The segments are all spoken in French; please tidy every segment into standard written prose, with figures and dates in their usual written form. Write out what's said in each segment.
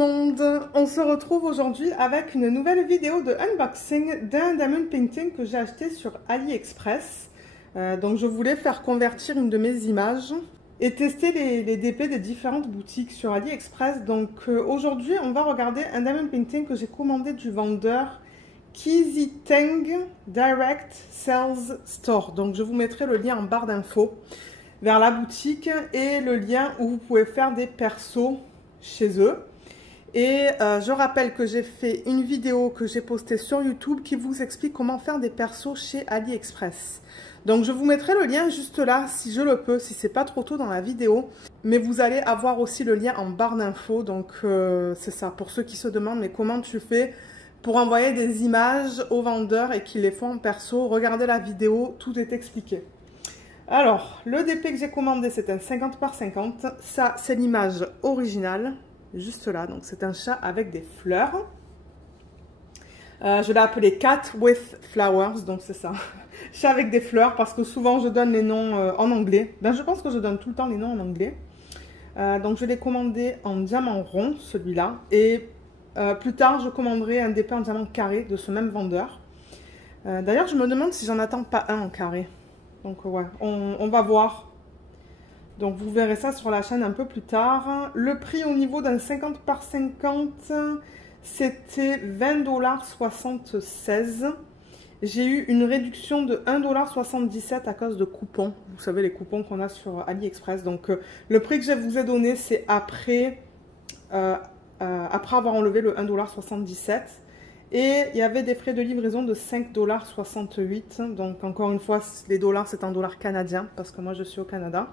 monde, on se retrouve aujourd'hui avec une nouvelle vidéo de unboxing d'un diamond painting que j'ai acheté sur AliExpress. Donc je voulais faire convertir une de mes images et tester les DP des différentes boutiques sur AliExpress. Donc aujourd'hui on va regarder un diamond painting que j'ai commandé du vendeur Kiziteng Direct Sales Store. Donc je vous mettrai le lien en barre d'infos vers la boutique et le lien où vous pouvez faire des persos chez eux. Et je rappelle que j'ai fait une vidéo que j'ai postée sur YouTube qui vous explique comment faire des persos chez AliExpress. Donc je vous mettrai le lien juste là si je le peux, si c'est pas trop tôt dans la vidéo. Mais vous allez avoir aussi le lien en barre d'infos. Donc c'est ça, pour ceux qui se demandent mais comment tu fais pour envoyer des images aux vendeurs et qu'ils les font en perso, regardez la vidéo, tout est expliqué. Alors, le DP que j'ai commandé, c'est un 50 par 50. Ça, c'est l'image originale, juste là. Donc, c'est un chat avec des fleurs. Je l'ai appelé Cat with Flowers, donc c'est ça. Chat avec des fleurs, parce que souvent, je donne les noms en anglais. Ben, je pense que je donne tout le temps les noms en anglais. Donc, je l'ai commandé en diamant rond, celui-là. Et plus tard, je commanderai un DP en diamant carré de ce même vendeur. D'ailleurs, je me demande si j'en attends pas un en carré. Donc ouais, on va voir. Donc vous verrez ça sur la chaîne un peu plus tard. Le prix au niveau d'un 50 par 50, c'était 20,76 $. J'ai eu une réduction de 1,77 $ à cause de coupons. Vous savez, les coupons qu'on a sur AliExpress. Donc le prix que je vous ai donné, c'est après avoir enlevé le 1,77 $. Et il y avait des frais de livraison de 5,68 $. Donc encore une fois, les dollars, c'est en dollars canadiens, parce que moi je suis au Canada.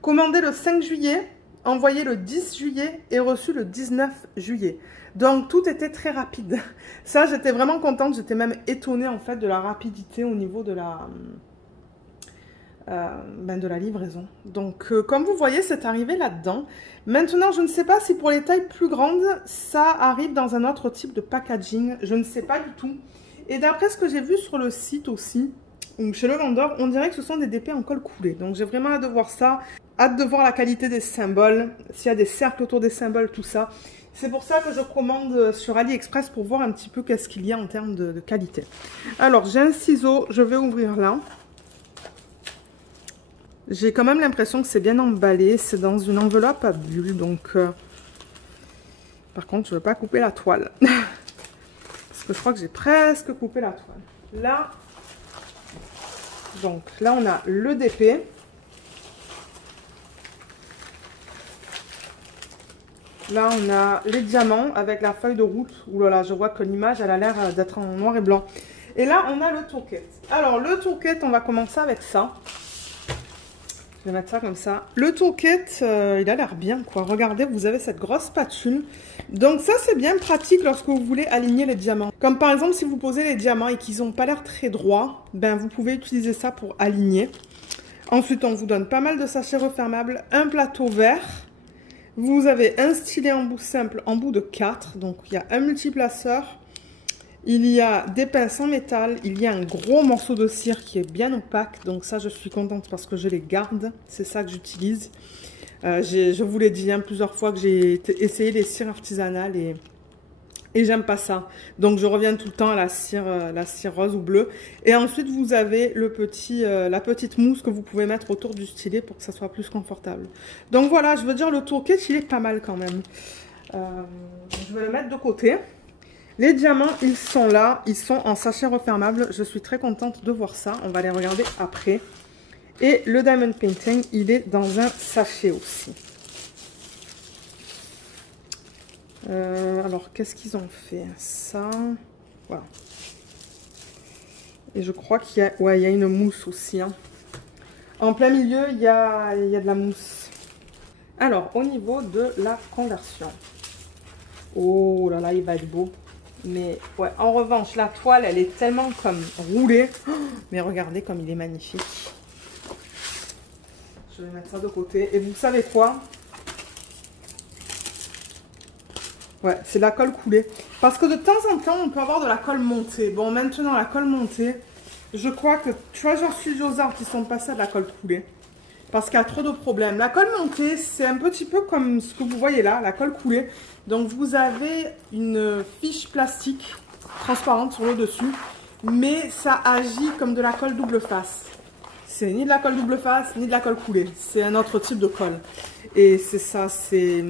Commandé le 5 juillet, envoyé le 10 juillet et reçu le 19 juillet. Donc tout était très rapide. Ça, j'étais vraiment contente, j'étais même étonnée en fait de la rapidité au niveau de la livraison. Donc comme vous voyez, c'est arrivé là-dedans. Maintenant, je ne sais pas si pour les tailles plus grandes, ça arrive dans un autre type de packaging. Je ne sais pas du tout. Et d'après ce que j'ai vu sur le site aussi, ou chez le vendeur, on dirait que ce sont des DP en colle coulée. Donc j'ai vraiment hâte de voir ça. Hâte de voir la qualité des symboles, s'il y a des cercles autour des symboles, tout ça. C'est pour ça que je commande sur AliExpress pour voir un petit peu qu'est-ce qu'il y a en termes de qualité. Alors, j'ai un ciseau, je vais ouvrir là. J'ai quand même l'impression que c'est bien emballé. C'est dans une enveloppe à bulles. Donc, par contre, je ne veux pas couper la toile. Parce que je crois que j'ai presque coupé la toile. Là, donc là, on a le DP. Là, on a les diamants avec la feuille de route. Ouh là là, je vois que l'image, elle a l'air d'être en noir et blanc. Et là, on a le toolkit. Alors, le toolkit, on va commencer avec ça. Je vais mettre ça comme ça. Le toolkit, il a l'air bien, quoi. Regardez, vous avez cette grosse spatule. Donc ça, c'est bien pratique lorsque vous voulez aligner les diamants. Comme par exemple, si vous posez les diamants et qu'ils n'ont pas l'air très droits, ben vous pouvez utiliser ça pour aligner. Ensuite, on vous donne pas mal de sachets refermables, un plateau vert. Vous avez un stylet en bout simple, en bout de 4. Donc, il y a un multiplaceur. Il y a des pinces en métal, il y a un gros morceau de cire qui est bien opaque. Donc ça, je suis contente parce que je les garde. C'est ça que j'utilise. Je vous l'ai dit plusieurs fois que j'ai essayé les cires artisanales et j'aime pas ça. Donc je reviens tout le temps à la cire rose ou bleue. Et ensuite, vous avez la petite mousse que vous pouvez mettre autour du stylet pour que ça soit plus confortable. Donc voilà, je veux dire, le toolkit, il est pas mal quand même. Je vais le mettre de côté. Les diamants, ils sont là, ils sont en sachet refermable. Je suis très contente de voir ça. On va les regarder après. Et le diamond painting, il est dans un sachet aussi. Alors, qu'est-ce qu'ils ont fait? Ça, voilà. Et je crois qu'il y a, ouais, il y a une mousse aussi. Hein. En plein milieu, il y a de la mousse. Alors, au niveau de la conversion. Oh là là, il va être beau. Mais ouais, en revanche, la toile, elle est tellement comme roulée. Oh, mais regardez comme il est magnifique. Je vais mettre ça de côté. Et vous savez quoi? Ouais, c'est de la colle coulée. Parce que de temps en temps, on peut avoir de la colle montée. Bon, maintenant, la colle montée, je crois que Treasure Studios Art, ils sont passés à de la colle coulée. parce qu'il y a trop de problèmes. La colle montée, c'est un petit peu comme ce que vous voyez là, la colle coulée. Donc vous avez une fiche plastique transparente sur le dessus, mais ça agit comme de la colle double face. C'est ni de la colle double face, ni de la colle coulée. C'est un autre type de colle. Et c'est ça, c'est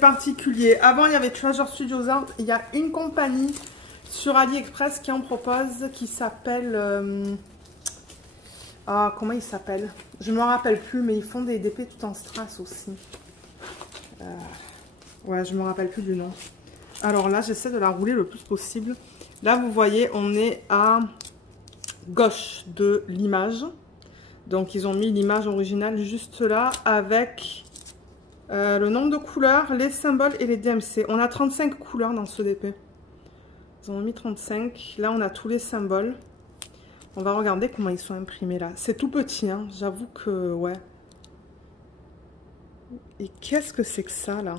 particulier. Avant, il y avait Treasure Studios Art. Il y a une compagnie sur AliExpress qui en propose, qui s'appelle... ah, comment il s'appelle? Je ne me rappelle plus, mais ils font des épées tout en strass aussi. Ouais, je ne me rappelle plus du nom. Alors là, j'essaie de la rouler le plus possible. Là, vous voyez, on est à gauche de l'image. Donc, ils ont mis l'image originale juste là avec le nombre de couleurs, les symboles et les DMC. On a 35 couleurs dans ce DP. Ils ont mis 35. Là, on a tous les symboles. On va regarder comment ils sont imprimés là. C'est tout petit, hein. J'avoue que, ouais. Et qu'est-ce que c'est que ça, là?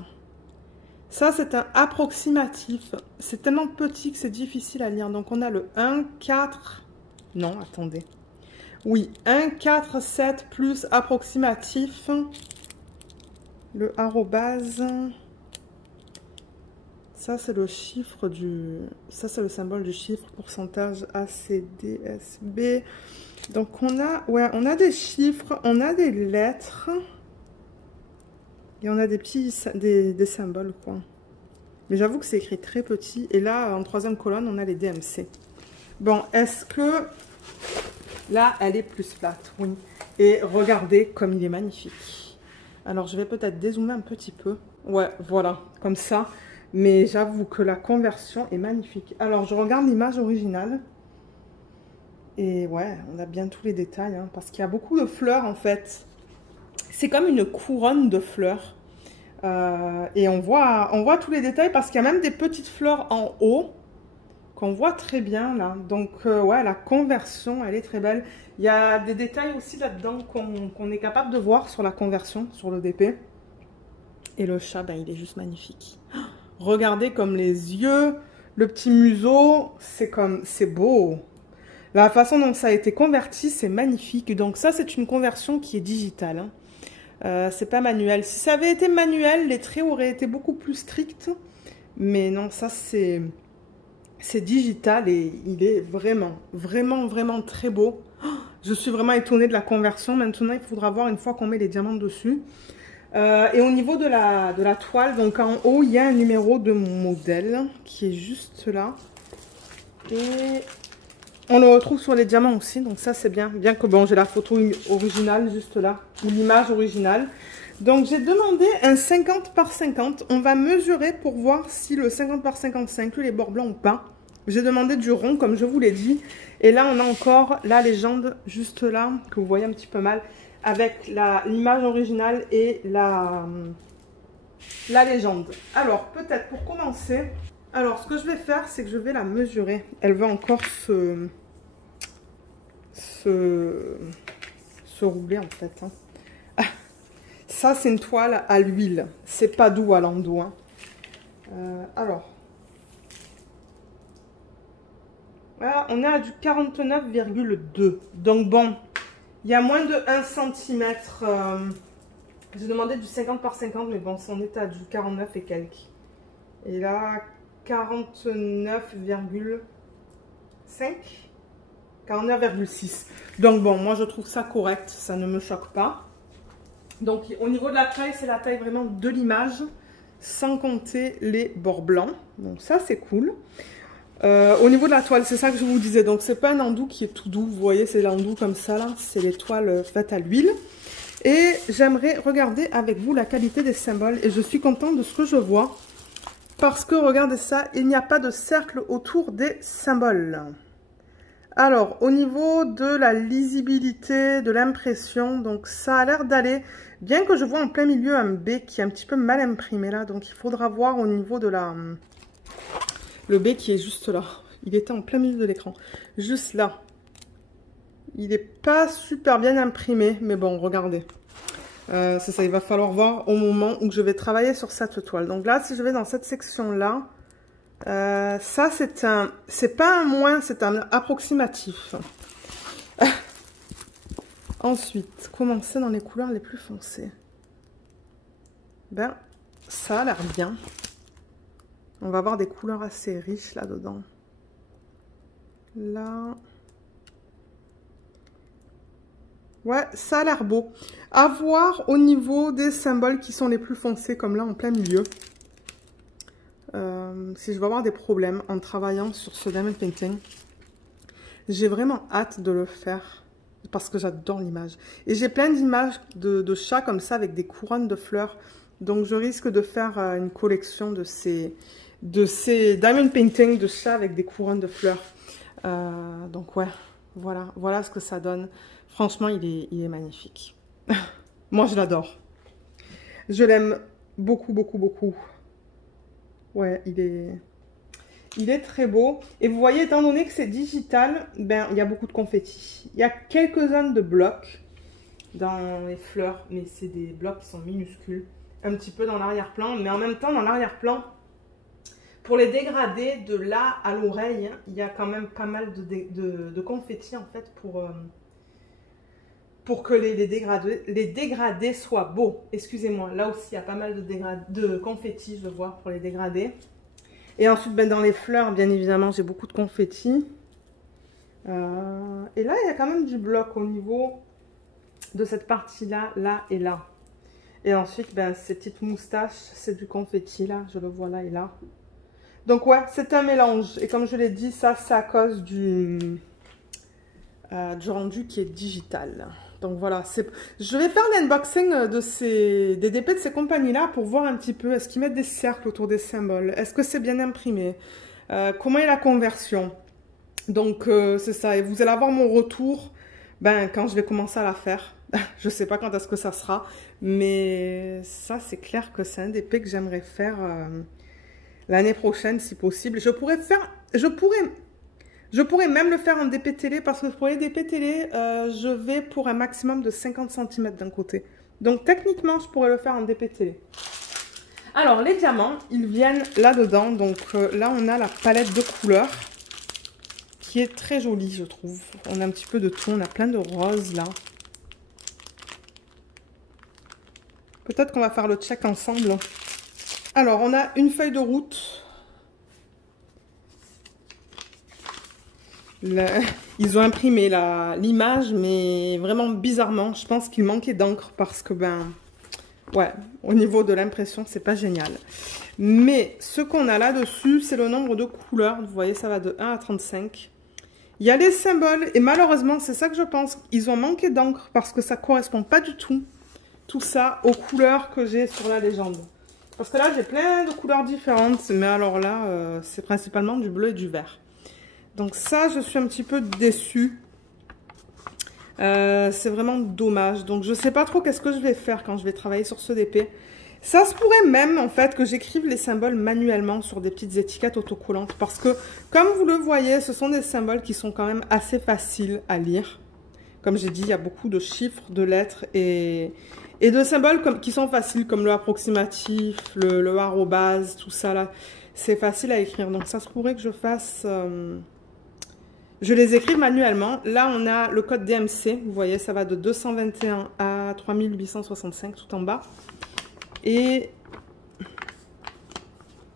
Ça, c'est un approximatif. C'est tellement petit que c'est difficile à lire. Donc, on a le 1, 4... Non, attendez. Oui, 1, 4, 7 plus approximatif. Le arrobase. Ça, c'est le chiffre du... Ça, c'est le symbole du chiffre. Pourcentage ACDSB. Donc, on a... Ouais, on a des chiffres. On a des lettres. Et on a des petits... Des symboles, quoi. Mais j'avoue que c'est écrit très petit. Et là, en troisième colonne, on a les DMC. Bon, est-ce que... Là, elle est plus plate, oui. Et regardez comme il est magnifique. Alors, je vais peut-être dézoomer un petit peu. Ouais, voilà, comme ça. Mais j'avoue que la conversion est magnifique. Alors, je regarde l'image originale. Et ouais, on a bien tous les détails. Hein, parce qu'il y a beaucoup de fleurs, en fait. C'est comme une couronne de fleurs. Et on voit tous les détails parce qu'il y a même des petites fleurs en haut. Qu'on voit très bien là, donc ouais, la conversion elle est très belle. Il y a des détails aussi là-dedans qu'on est capable de voir sur la conversion, sur le DP. Et le chat, ben, il est juste magnifique. Regardez comme les yeux, le petit museau, c'est beau. La façon dont ça a été converti, c'est magnifique. Donc ça, c'est une conversion qui est digitale. Hein. C'est pas manuel. Si ça avait été manuel, les traits auraient été beaucoup plus stricts. Mais non, ça c'est digital et il est vraiment, vraiment, vraiment très beau. Je suis vraiment étonnée de la conversion. Maintenant, il faudra voir une fois qu'on met les diamants dessus. Et au niveau de la toile, donc en haut, il y a un numéro de modèle qui est juste là. Et on le retrouve sur les diamants aussi, donc ça c'est bien. Bien que bon, j'ai la photo originale juste là, ou l'image originale. Donc j'ai demandé un 50 par 50. On va mesurer pour voir si le 50 par 50 inclut les bords blancs ou pas. J'ai demandé du rond comme je vous l'ai dit. Et là on a encore la légende juste là, que vous voyez un petit peu mal, avec l'image originale et la légende. Alors peut-être pour commencer, alors ce que je vais faire c'est que je vais la mesurer. Elle va encore se rouler en fait. Hein. Ça, c'est une toile à l'huile. C'est pas doux à l'endos. Hein. Alors. Voilà, on est à du 49,2. Donc bon, il y a moins de 1 cm. J'ai demandé du 50 par 50, mais bon, on est à du 49 et quelques. Et là, 49,5. 49,6. Donc bon, moi je trouve ça correct. Ça ne me choque pas. Donc au niveau de la taille, c'est la taille vraiment de l'image, sans compter les bords blancs. Donc ça c'est cool. Au niveau de la toile, c'est ça que je vous disais. Donc c'est pas un enduit qui est tout doux. Vous voyez, c'est l'enduit comme ça là. C'est les toiles faites à l'huile. Et j'aimerais regarder avec vous la qualité des symboles. Et je suis contente de ce que je vois. Parce que regardez ça, il n'y a pas de cercle autour des symboles. Alors, au niveau de la lisibilité, de l'impression, donc ça a l'air d'aller, bien que je vois en plein milieu un B qui est un petit peu mal imprimé là, donc il faudra voir au niveau de le B qui est juste là. Il était en plein milieu de l'écran, juste là. Il n'est pas super bien imprimé, mais bon, regardez. C'est ça, il va falloir voir au moment où je vais travailler sur cette toile. Donc là, si je vais dans cette section-là, ça c'est pas un moins, c'est un approximatif. Ensuite, commencer dans les couleurs les plus foncées. Ben, ça a l'air bien. On va avoir des couleurs assez riches là-dedans. Là. Ouais, ça a l'air beau. À voir au niveau des symboles qui sont les plus foncés, comme là en plein milieu. Si je vais avoir des problèmes en travaillant sur ce diamond painting. J'ai vraiment hâte de le faire parce que j'adore l'image. Et j'ai plein d'images de chats comme ça avec des couronnes de fleurs. Donc je risque de faire une collection de ces diamond painting de chats avec des couronnes de fleurs. Donc ouais, voilà ce que ça donne. Franchement, il est magnifique. Moi, je l'adore. Je l'aime beaucoup, beaucoup, beaucoup. Ouais, il est très beau. Et vous voyez, étant donné que c'est digital, ben, il y a beaucoup de confettis. Il y a quelques zones de blocs dans les fleurs, mais c'est des blocs qui sont minuscules. Un petit peu dans l'arrière-plan, mais en même temps, dans l'arrière-plan, pour les dégradés de là à l'oreille, il y a quand même pas mal de confettis, en fait, pour que les dégradés soient beaux. Excusez-moi, là aussi, il y a pas mal de confettis, je vois, pour les dégradés. Et ensuite, ben, dans les fleurs, bien évidemment, j'ai beaucoup de confettis. Et là, il y a quand même du bloc au niveau de cette partie-là, là et là. Et ensuite, ben, ces petites moustaches, c'est du confetti, là. Je le vois là et là. Donc, ouais, c'est un mélange. Et comme je l'ai dit, ça, c'est à cause du rendu qui est digital. Donc, voilà. Je vais faire l'unboxing des DP de ces compagnies-là pour voir un petit peu. Est-ce qu'ils mettent des cercles autour des symboles? Est-ce que c'est bien imprimé? Comment est la conversion? Donc, c'est ça. Et vous allez avoir mon retour quand je vais commencer à la faire. Je ne sais pas quand est-ce que ça sera. Mais ça, c'est clair que c'est un DP que j'aimerais faire l'année prochaine, si possible. Je pourrais même le faire en DP télé, parce que pour les DP télé, je vais pour un maximum de 50 cm d'un côté. Donc, techniquement, je pourrais le faire en DP télé. Alors, les diamants, ils viennent là-dedans. Donc, là, on a la palette de couleurs qui est très jolie, je trouve. On a un petit peu de tout. On a plein de roses, là. Peut-être qu'on va faire le check ensemble. Alors, on a une feuille de route. Ils ont imprimé l'image, mais vraiment bizarrement. Je pense qu'il manquait d'encre parce que, ouais, au niveau de l'impression, c'est pas génial. Mais ce qu'on a là-dessus, c'est le nombre de couleurs. Vous voyez, ça va de 1 à 35. Il y a les symboles, et malheureusement, c'est ça que je pense. Ils ont manqué d'encre parce que ça correspond pas du tout, tout ça, aux couleurs que j'ai sur la légende. Parce que là, j'ai plein de couleurs différentes, mais alors là, c'est principalement du bleu et du vert. Donc ça, je suis un petit peu déçue. C'est vraiment dommage. Donc je sais pas trop qu'est-ce que je vais faire quand je vais travailler sur ce DP. Ça se pourrait même, en fait, que j'écrive les symboles manuellement sur des petites étiquettes autocollantes. Parce que, comme vous le voyez, ce sont des symboles qui sont quand même assez faciles à lire. Comme j'ai dit, il y a beaucoup de chiffres, de lettres et de symboles qui sont faciles, comme le approximatif, le arrobase, tout ça là. C'est facile à écrire. Donc ça se pourrait que je fasse... je les écrive manuellement. Là, on a le code DMC. Vous voyez, ça va de 221 à 3865 tout en bas. Et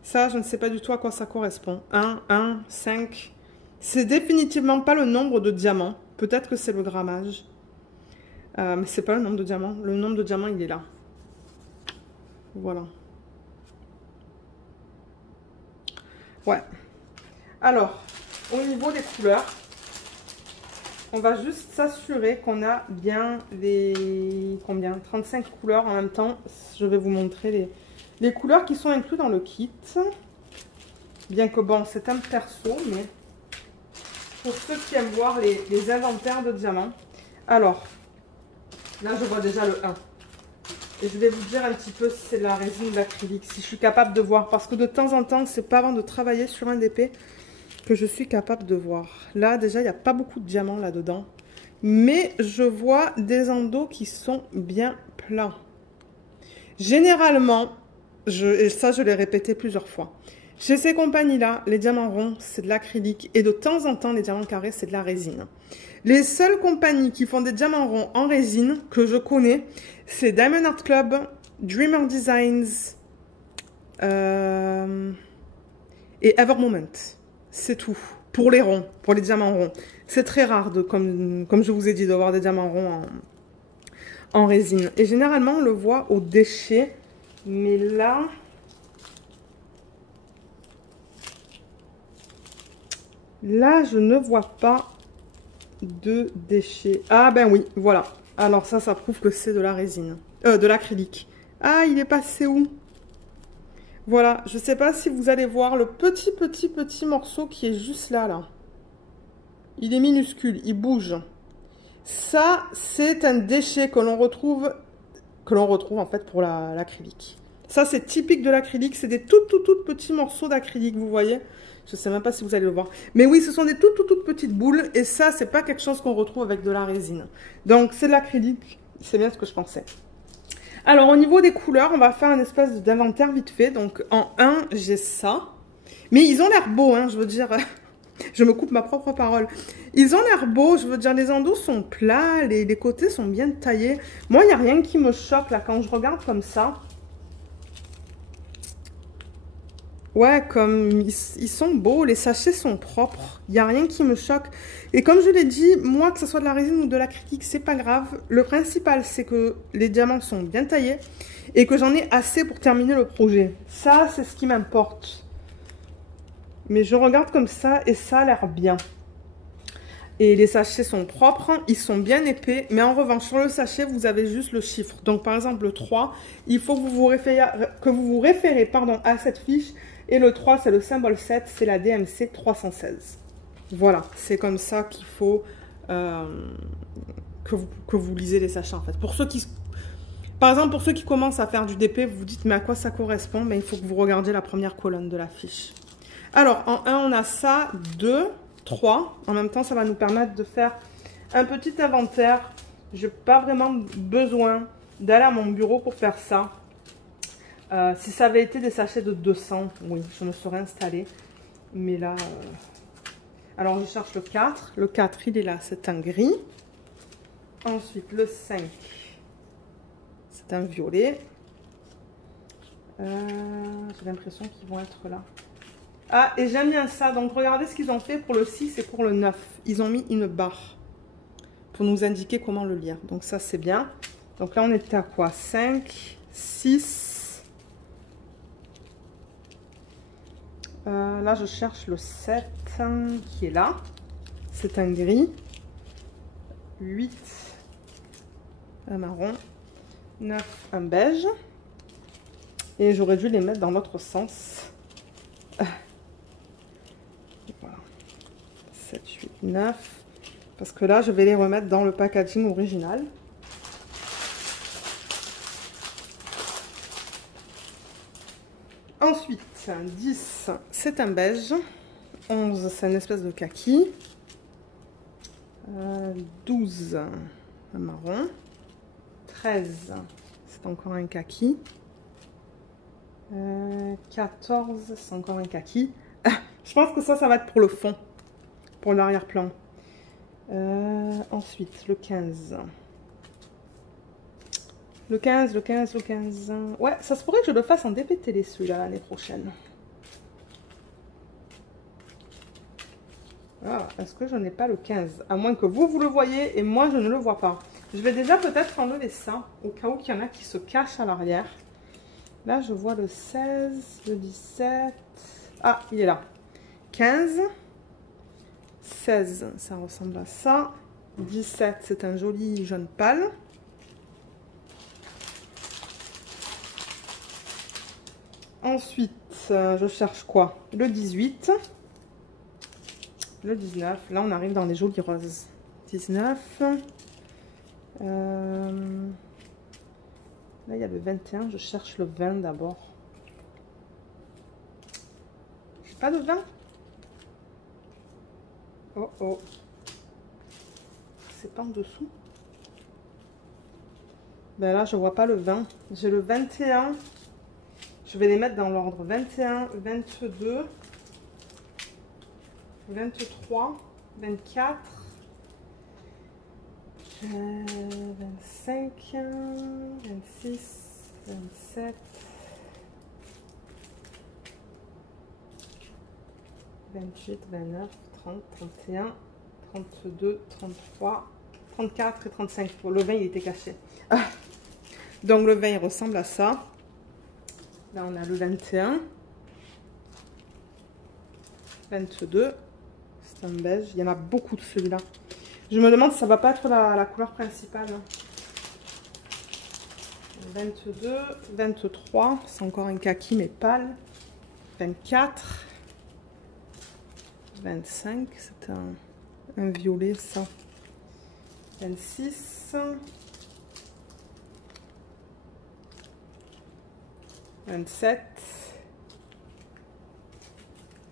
ça, je ne sais pas du tout à quoi ça correspond. 1, 1, 5. C'est définitivement pas le nombre de diamants. Peut-être que c'est le grammage. Mais c'est pas le nombre de diamants. Le nombre de diamants, il est là. Voilà. Ouais. Alors, au niveau des couleurs, on va juste s'assurer qu'on a bien les... Combien? 35 couleurs en même temps. Je vais vous montrer les couleurs qui sont incluses dans le kit. Bien que bon, c'est un perso, mais pour ceux qui aiment voir les inventaires de diamants. Alors, là je vois déjà le 1. Et je vais vous dire un petit peu si c'est de la résine d'acrylique, si je suis capable de voir. Parce que de temps en temps, c'est pas avant de travailler sur un DP que je suis capable de voir. Là, déjà, il n'y a pas beaucoup de diamants là-dedans. Mais je vois des endos qui sont bien pleins. Généralement, et ça, je l'ai répété plusieurs fois. Chez ces compagnies-là, les diamants ronds, c'est de l'acrylique. Et de temps en temps, les diamants carrés, c'est de la résine. Les seules compagnies qui font des diamants ronds en résine que je connais, c'est Diamond Art Club, Dreamer Designs et Evermoment. C'est tout. Pour les ronds, pour les diamants ronds. C'est très rare, comme je vous ai dit, d'avoir des diamants ronds en résine. Et généralement, on le voit au déchet. Mais là... Là, je ne vois pas de déchets. Ah ben oui, voilà. Alors ça prouve que c'est de la résine. De l'acrylique. Ah, il est passé où? Voilà, je ne sais pas si vous allez voir le petit morceau qui est juste là. Il est minuscule, il bouge. Ça, c'est un déchet que l'on retrouve en fait pour l'acrylique. Ça, c'est typique de l'acrylique. C'est des tout petits morceaux d'acrylique, vous voyez? Je ne sais même pas si vous allez le voir. Mais oui, ce sont des toutes petites boules. Et ça, c'est pas quelque chose qu'on retrouve avec de la résine. Donc, c'est de l'acrylique. C'est bien ce que je pensais. Alors, au niveau des couleurs, on va faire un espèce d'inventaire vite fait. Donc, en 1, j'ai ça. Mais ils ont l'air beaux, hein, je veux dire... Je me coupe ma propre parole. Ils ont l'air beaux, je veux dire, les endos sont plats, les côtés sont bien taillés. Moi, il n'y a rien qui me choque, là, quand je regarde comme ça. Ouais, comme ils sont beaux, les sachets sont propres, il n'y a rien qui me choque. Et comme je l'ai dit, moi, que ce soit de la résine ou de l'acrylique, c'est pas grave. Le principal, c'est que les diamants sont bien taillés et que j'en ai assez pour terminer le projet. Ça, c'est ce qui m'importe. Mais je regarde comme ça et ça a l'air bien. Et les sachets sont propres, ils sont bien épais. Mais en revanche, sur le sachet, vous avez juste le chiffre. Donc, par exemple, le 3, il faut que vous vous référez à cette fiche. Et le 3, c'est le symbole 7, c'est la DMC 316. Voilà, c'est comme ça qu'il faut que vous lisez les sachets, en fait. Par exemple, pour ceux qui commencent à faire du DP, vous vous dites, mais à quoi ça correspond? Mais il faut que vous regardiez la première colonne de la fiche. Alors, en 1, on a ça, 2, 3. En même temps, ça va nous permettre de faire un petit inventaire. Je n'ai pas vraiment besoin d'aller à mon bureau pour faire ça. Si ça avait été des sachets de 200, oui, je me serais installée. Mais là... Alors, je cherche le 4. Le 4, il est là, c'est un gris. Ensuite, le 5, c'est un violet. J'ai l'impression qu'ils vont être là. Ah, et j'aime bien ça. Donc, regardez ce qu'ils ont fait pour le 6 et pour le 9. Ils ont mis une barre pour nous indiquer comment le lire. Donc, ça, c'est bien. Donc, là, on était à quoi? 5, 6. Là, je cherche le 7 qui est là. C'est un gris. 8, un marron. 9, un beige. Et j'aurais dû les mettre dans l'autre sens. Voilà. 7, 8, 9. Parce que là, je vais les remettre dans le packaging original. Ensuite, 10, c'est un beige. 11, c'est une espèce de kaki. 12, un marron. 13, c'est encore un kaki. 14, c'est encore un kaki. Je pense que ça va être pour le fond, pour l'arrière-plan. Ensuite, le 15. Le 15. Ouais, ça se pourrait que je le fasse en DP télé celui-là l'année prochaine. Ah, est-ce que je n'ai pas le 15? À moins que vous le voyez et moi je ne le vois pas. Je vais déjà peut-être enlever ça, au cas où il y en a qui se cachent à l'arrière. Là, je vois le 16, le 17. Ah, il est là. 15. 16, ça ressemble à ça. 17, c'est un joli jaune pâle. Ensuite, je cherche quoi? Le 18. Le 19. Là, on arrive dans les jolis roses. 19. Là, il y a le 21. Je cherche le 20 d'abord. Pas de 20? Oh oh. C'est pas en dessous. Ben là, je vois pas le 20. J'ai le 21. Je vais les mettre dans l'ordre 21, 22, 23, 24, 25, 26, 27, 28, 29, 30, 31, 32, 33, 34 et 35. Pour le 20, il était caché. Ah. Donc le 20, il ressemble à ça. Là, on a le 21, 22. C'est un beige. Il y en a beaucoup de celui-là. Je me demande si ça va pas être la couleur principale. 22, 23. C'est encore un kaki, mais pâle. 24. 25. C'est un violet, ça. 26. 27,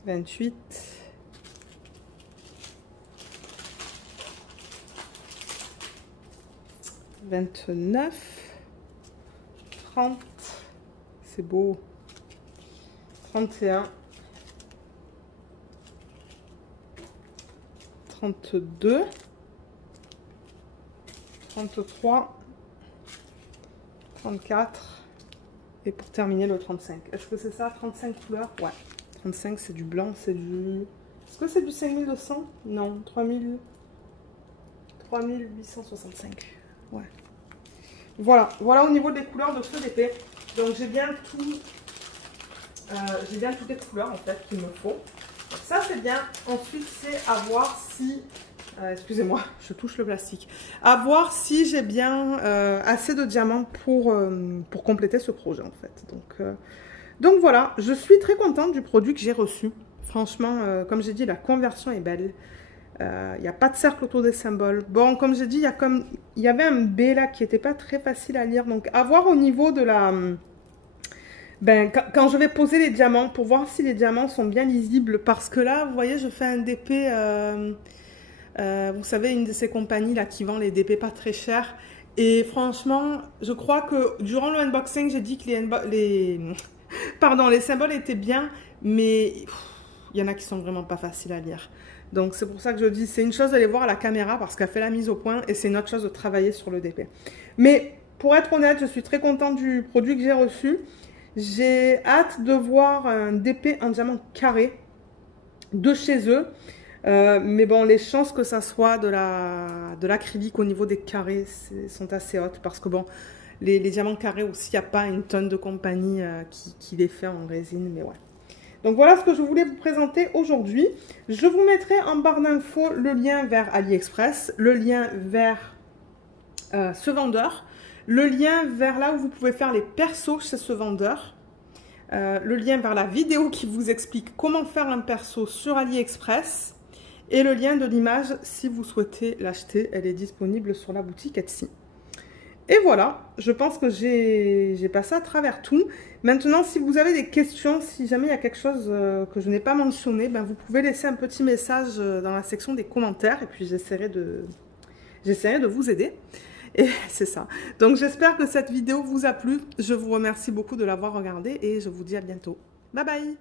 28, 29, 30, c'est beau, 31, 32, 33, 34. Et pour terminer, le 35. Est-ce que c'est ça, 35 couleurs? Ouais. 35, c'est du blanc, c'est du... Est-ce que c'est du 5200? Non, 3865. Ouais. Voilà. Voilà au niveau des couleurs de ce DP. Donc, j'ai bien tout... j'ai bien toutes les couleurs, en fait, qu'il me faut. Donc, ça, c'est bien. Ensuite, c'est à voir si... excusez-moi, je touche le plastique. À voir si j'ai bien assez de diamants pour compléter ce projet, en fait. Donc voilà, je suis très contente du produit que j'ai reçu. Franchement, comme j'ai dit, la conversion est belle. Il n'y a pas de cercle autour des symboles. Bon, comme j'ai dit, il y avait un B là qui n'était pas très facile à lire. Donc, à voir au niveau de la... quand je vais poser les diamants, pour voir si les diamants sont bien lisibles. Parce que là, vous voyez, je fais un DP... vous savez, une de ces compagnies là qui vend les DP pas très cher. Et franchement, je crois que durant le unboxing, j'ai dit que les symboles étaient bien, mais il y en a qui sont vraiment pas faciles à lire. Donc c'est pour ça que je dis, c'est une chose d'aller voir à la caméra parce qu'elle fait la mise au point et c'est une autre chose de travailler sur le DP. Mais pour être honnête, je suis très contente du produit que j'ai reçu. J'ai hâte de voir un DP en diamant carré de chez eux. Mais bon, les chances que ça soit de l'acrylique au niveau des carrés sont assez hautes parce que bon, les diamants carrés aussi, il n'y a pas une tonne de compagnie qui les fait en résine, mais ouais. Donc voilà ce que je voulais vous présenter aujourd'hui. Je vous mettrai en barre d'infos le lien vers AliExpress, le lien vers ce vendeur, le lien vers là où vous pouvez faire les persos chez ce vendeur, le lien vers la vidéo qui vous explique comment faire un perso sur AliExpress. Et le lien de l'image, si vous souhaitez l'acheter, elle est disponible sur la boutique Etsy. Et voilà, je pense que j'ai passé à travers tout. Maintenant, si vous avez des questions, si jamais il y a quelque chose que je n'ai pas mentionné, ben vous pouvez laisser un petit message dans la section des commentaires et puis j'essaierai de vous aider. Et c'est ça. Donc j'espère que cette vidéo vous a plu. Je vous remercie beaucoup de l'avoir regardée et je vous dis à bientôt. Bye bye!